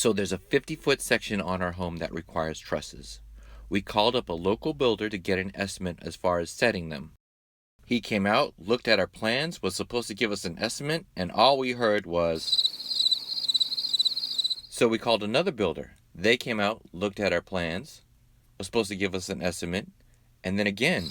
So there's a 50-foot section on our home that requires trusses. We called up a local builder to get an estimate as far as setting them. He came out, looked at our plans, was supposed to give us an estimate, and all we heard was... So we called another builder. They came out, looked at our plans, was supposed to give us an estimate, and then again.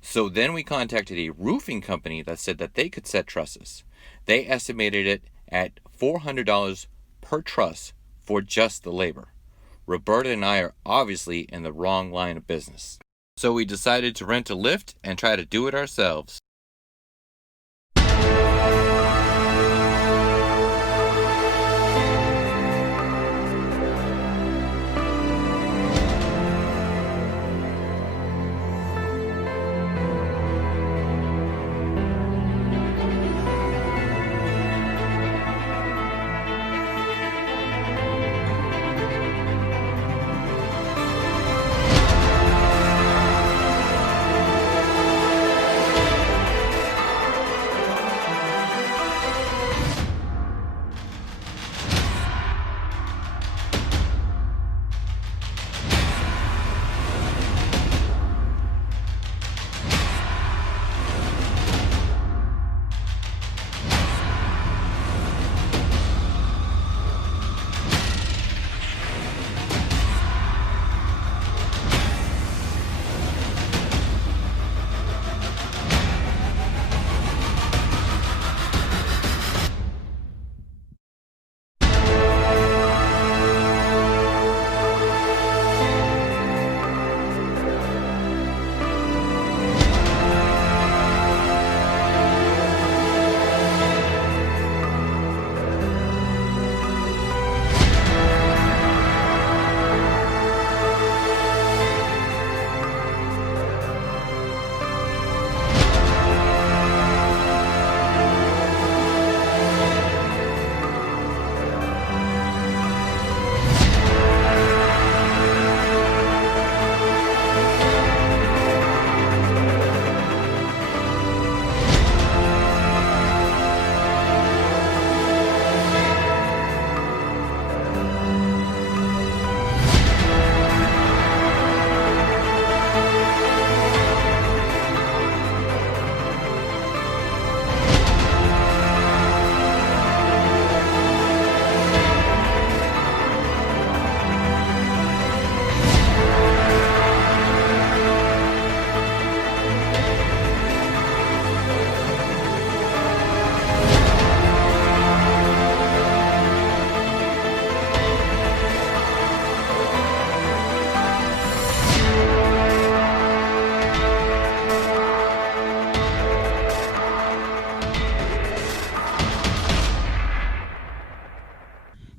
So then we contacted a roofing company that said that they could set trusses. They estimated it at $400 per truss for just the labor. Roberta and I are obviously in the wrong line of business. So we decided to rent a lift and try to do it ourselves.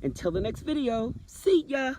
Until the next video, see ya!